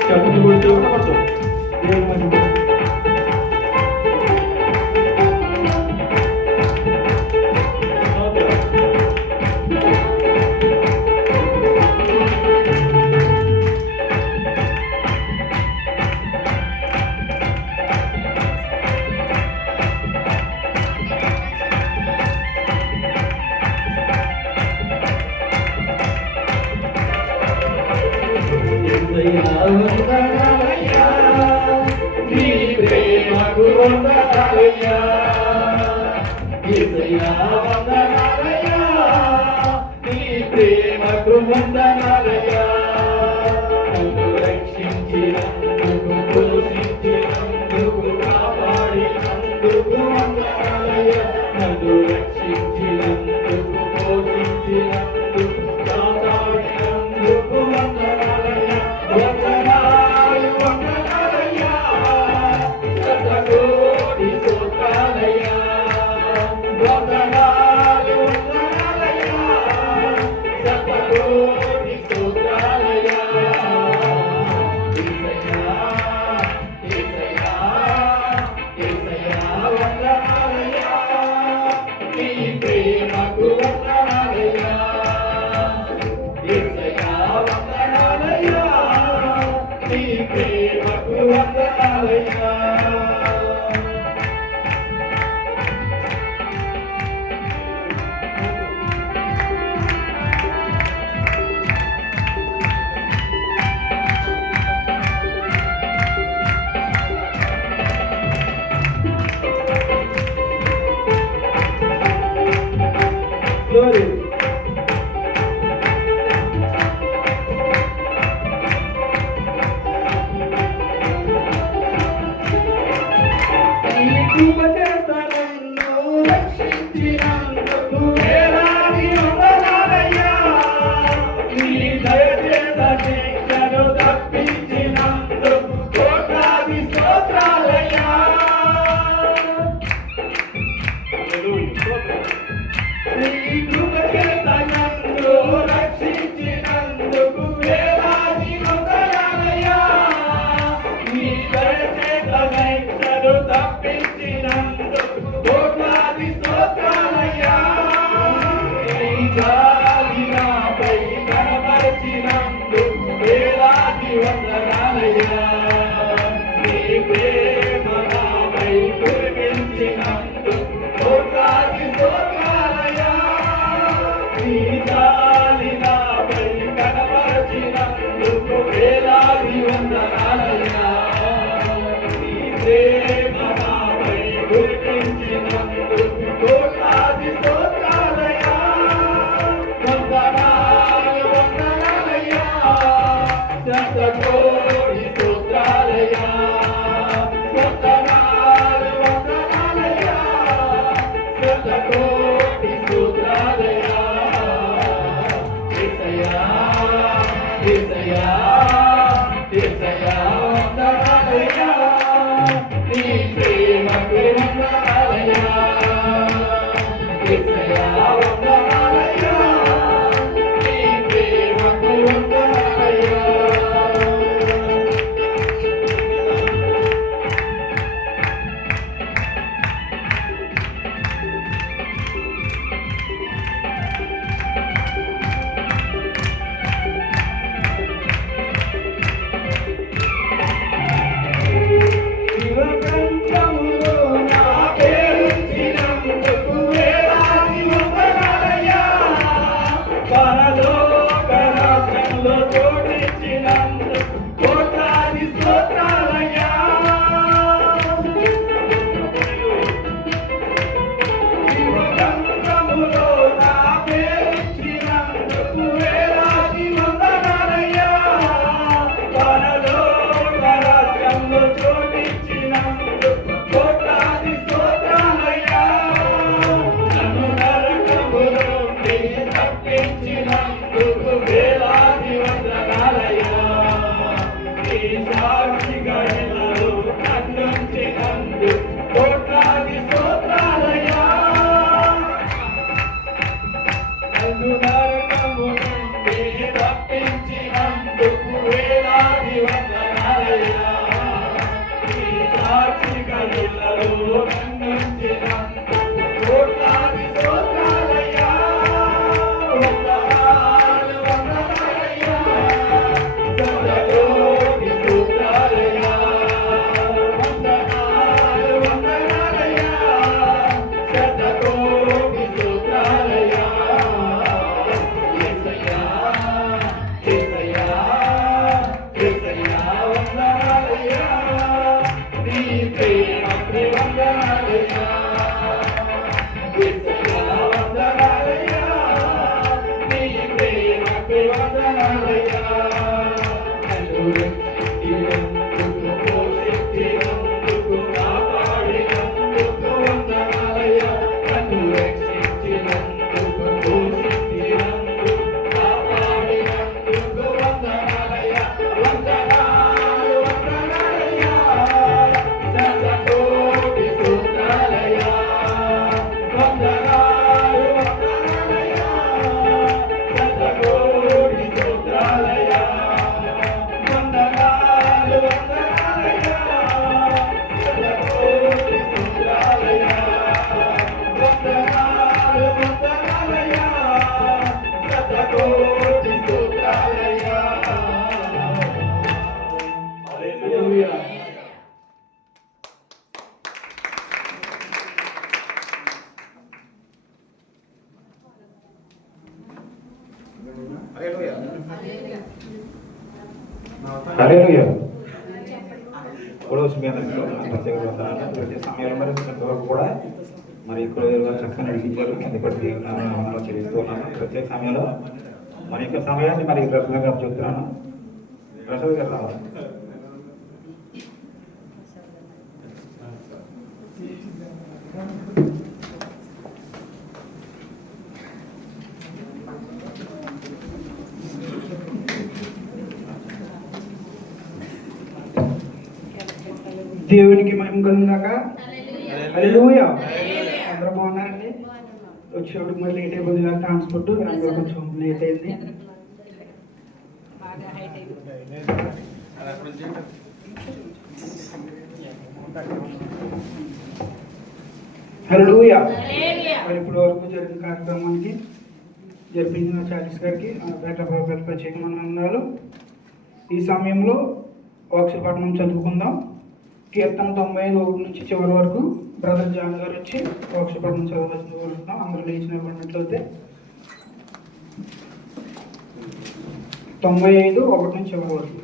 చెప్పండి కొడుతూ ఉండకూడదు దేవుని మహిమ నీ ప్రేమకు వందనాలయ్యా యేసయ్యా వందనాలయ్యా నీ ప్రేమకు వందనాలయ్యా నన్ను రక్షించినందుకు పోషించినందుకు కాపాడినందుకు వందనాలయ్యా నన్ను రక్షించినందుకు పోషించినందుకు కాపాడినందుకు వందనాలయ్యా వందనాలు వందనాలయ్యా శతకోటి స్తోత్రాలయ్యా వందనాలు వందనాలయ్యా శతకోటి స్తోత్రాలయ్యా యేసయ్యా యేసయ్యా వందనాలయ్యా నీ ప్రేమకు వందనాలయ్యా యేసయ్యా వందనాలయ్యా నీ ప్రేమకు వందనాలయ్యా Glory. రక్షించినందుకు వేలాది వందనాలయ్యా నీ దయచేత శిక్షను తప్పించినందుకు కోట్లాది స్తోత్రాలయ్యా నీ కృపచేత నన్ను రక్షించినందుకు వేలాది వందనాలయ్యా నీ దయచేత శిక్షను తప్పించినందుకు కోట్లాది స్తోత్రాలయ్యా నీ జాలి నాపై కనపరిచినందుకు వేలాది వందనాలయ్యా నీ ప్రేమ నాపై కురిపించినందుకు కోట్లాది స్తోత్రాలయ్యా నీ జాలి నాపై కనపరిచినందుకు వేలాది వందనాలయ్యా నీ ప్రేమ నాపై కురిపించినందుకు కోట్లాది స్తోత్రాలయ్యా వందనాలు వందనాలయ్యా శతకోటి స్తోత్రాలయ్యా వందనాలు వందనాలయ్యా శతకోటి స్తోత్రాలయ్యా యేసయ్యా యేసయ్యా యేసయ్యా వందనాలయ్యా నీ ప్రేమకు వందనాలయ్యా యేసయ్యా వందనాలయ్యా నీ ప్రేమకు వందనాలయ్యా వందనాలయ్యా నన్ను రక్షించినందుకు పోషించినందుకు కాపాడినందుకు వందనాలయ్యా నన్ను రక్షించినందుకు పోషించినందుకు కాపాడినందుకు వందనాలయ్యా వందనాలు వందనాలయ్యా శతకోటి స్తోత్రాలయ్యా వందనాలు వందనాలయ్యా శతకోటి స్తోత్రాలయ్యా వందనాలు వందనాలయ్యా శతకోటి స్తోత్రాలయ్యా వందనాలు వందనాలయ్యా శతకోటి స్తోత్రాలయ్యా హల్లెలూయా. హల్లెలూయా. కొలొస్సీ మీ అందరికీ ప్రత్యేక వందనాలు. ప్రతి సమయంలో మరి ఇంతవరకు కూడా మరి ఇక్కడ చక్కగా నడిపించారు. అది కూడా దేవుని చెల్లిస్తూ ఉన్నాను. ప్రత్యేక సమయంలో మరి యొక్క సమయాన్ని మరి ప్రసన్న గారు చెప్తున్నాను. ప్రసన్న గారు రావాలి. దేవునికి మహిమ కలుగుగాక. హల్లెలూయా. అందరూ బాగున్నారండి? వచ్చేవాడికి మరి లేట్ అయిపోయింది కదా ట్రాన్స్పోర్ట్, అందులో కొంచెం లేట్ అయింది. హల్లెలూయా. మరి ఇప్పుడు వరకు జరిగిన కార్యక్రమానికి జరిపించిన చార్లెస్ గారికి ప్రత్యేకమైన వందనాలు. ఈ సమయంలో వాక్యపట్నం చదువుకుందాం. కీర్తన 95 నుంచి చివరి వరకు బ్రదర్ జాన్ గారు వచ్చి వాక్యపట్నం చదవవలసిన కోరుతున్నాం. అందరూ లేచినట్లయితే 95 1 నుంచి చివరి వరకు.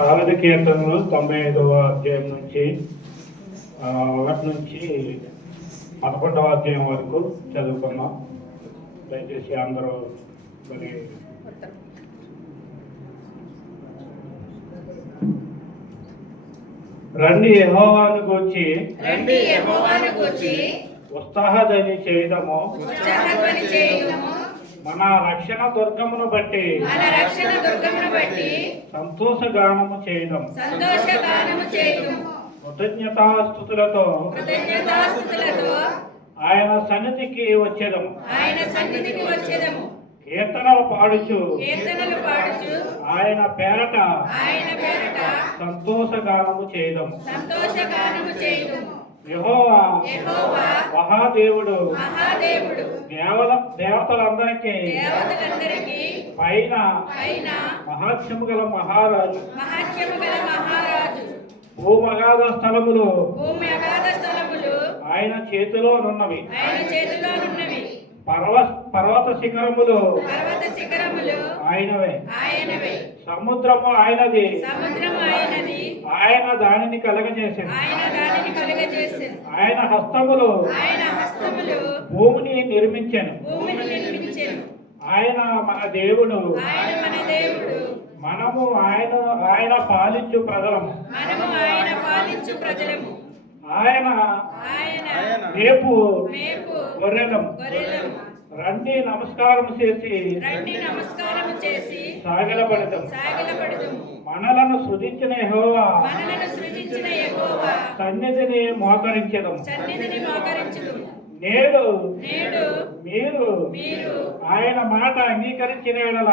దావీదు కీర్తనలు 95వ అధ్యాయం నుంచి 1 నుంచి 11వ అధ్యాయం వరకు చదువుకున్నాం. దయచేసి అందరూ మరి రండి యెహోవాను గూర్చి ఉత్సాహధ్వని చేయుదము, మన రక్షణ దుర్గమును బట్టి సంతోష గానము చేయడం, కృతజ్ఞతాస్తుతులతో ఆయన సన్నిధికి వచ్చేదము, కీర్తనలు పాడుచు ఆయన పేరట సంతోష గానము చేయడం. యెహోవా మహాదేవుడు, దేవతలందరికీ పైన మహాత్మ్యము గల మహారాజు. భూమగాధ స్థలములు ఆయన చేతిలోనున్నవి, పర్వత శిఖరములు ఆయనవే. సముద్రము ఆయనది, ఆయన దానిని కలగజేసింది. ఆయన హస్తములు భూమిని నిర్మించెను. ఆయన మన దేవుడు, మనము ఆయన పాలించు ప్రజలము. ఆయన రేపు గొర్రెలము. రండి నమస్కారం చేసి సాగిలపడదాం. మనలను సృజించిన యెహోవా సన్నిధిని మోకరించెదము. నేడు మీరు ఆయన మాట అంగీకరించిన యెడల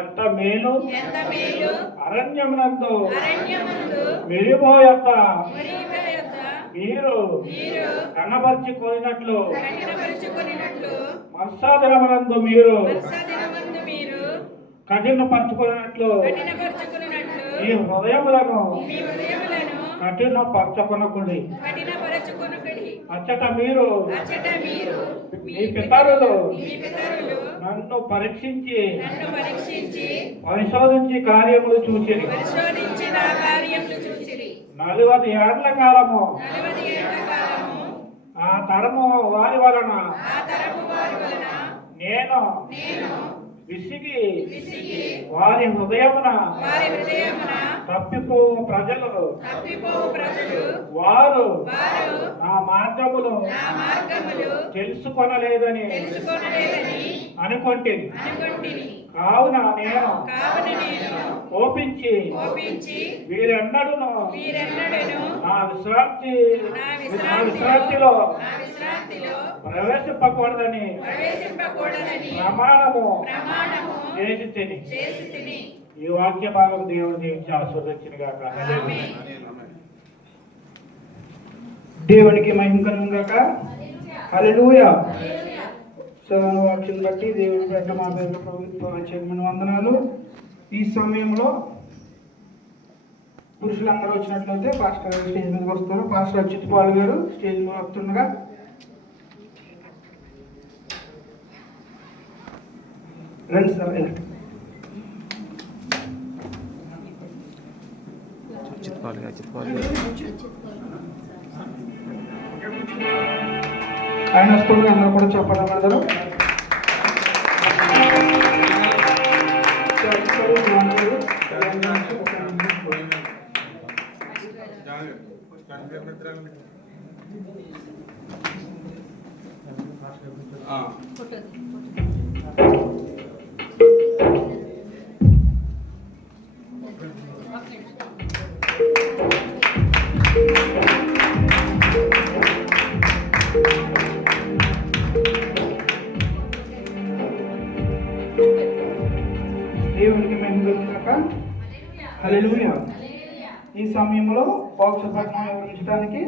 ఎంత మేలు. అరణ్యమునందు మెరిబో యొక్క మీరు మీరు కనపరుచుకున్నట్లు కఠినపరుచుకొనినట్లు వర్షాదినమునందు మీరు వర్షదినమందు మీరు కఠినపరుచుకున్నట్లు కఠినపరుచుకొనున్నట్లు మీ హృదయములను మీ హృదయములను కఠినపరచుకొనకుడి. కఠినపరచుకొనుకడి. అచ్చట మీరు అచ్చట మీరు మీ పితరులు మీ పితరులు నన్ను పరీక్షించి నన్ను పరీక్షించి పరిశోధించి కార్యములు చూసిరి. పరిశోధించి నా కార్యములు చూసిరి. 40 ఏళ్ల కాలము 40 ఏళ్ల కాలము ఆ తరము వారి వలన ఆ తరము వారి వలన నేను నేను విసిగి విసిగి వారి హృదయమున వారి హృదయమున తప్పిపోవు ప్రజలు తప్పిపోవు ప్రజలు వారు వారు నా మార్గములు నా మార్గములు తెలుసుకొనలేదని తెలుసుకొనలేదని అనుకొంటిని. అనుకొంటిని. కావున నేను కావున నేను కోపించి కోపించి వీరెన్నడూను వీరెన్నడను నా విశ్రాంతిలో నా విశ్రాంతిలో ప్రవేశింపకూడదని ప్రవేశింపకూడదని ప్రమాణము ప్రమాణము చేసి తిని. చేసి తిని. ఈ వాక్య భాగం దేవుడు దీవించి ఆశీర్వదించిన గాక. ఆమేన్. దేవునికి మహిమ కలుగును గాక. హల్లెలూయా. సదాన వాక్యం బట్టి దేవుని పేట మా పేరు ప్రభుత్వం వందనాలు. ఈ సమయంలో పురుషులందరూ వచ్చినట్లయితే పాస్టర్ గారు స్టేజ్ మీదకి వస్తారు. పాస్టర్ అచ్యుత్ పాల్ గారు స్టేజ్ మీద వస్తుండగా రండి సార్. ఆయన వస్తుండగా అందరూ కూడా చెప్పడం పెడతారు. దేవునికి మహిమ కలుగును గాక. హల్లెలూయా. ఈ సమయంలో మోక్షపట్నం వివరించడానికి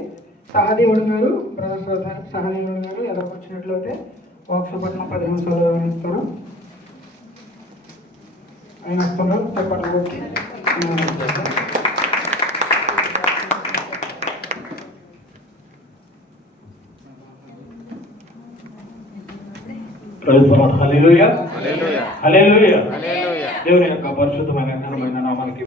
సహదేవుడు గారు బ్రదర్ సహదేవుడు గారు ఎలా వచ్చినట్లయితే మోక్షపట్నం 10 నిమిషాలు వివరిస్తారు. ఆయన వస్తున్నారు. చెప్పట్లు కొట్టి హల్లెలూయా. హల్లెలూయా. హల్లెలూయా. హల్లెలూయా. దేవుని యొక్క పరిశుద్ధమైన ఘనమైన నామానికి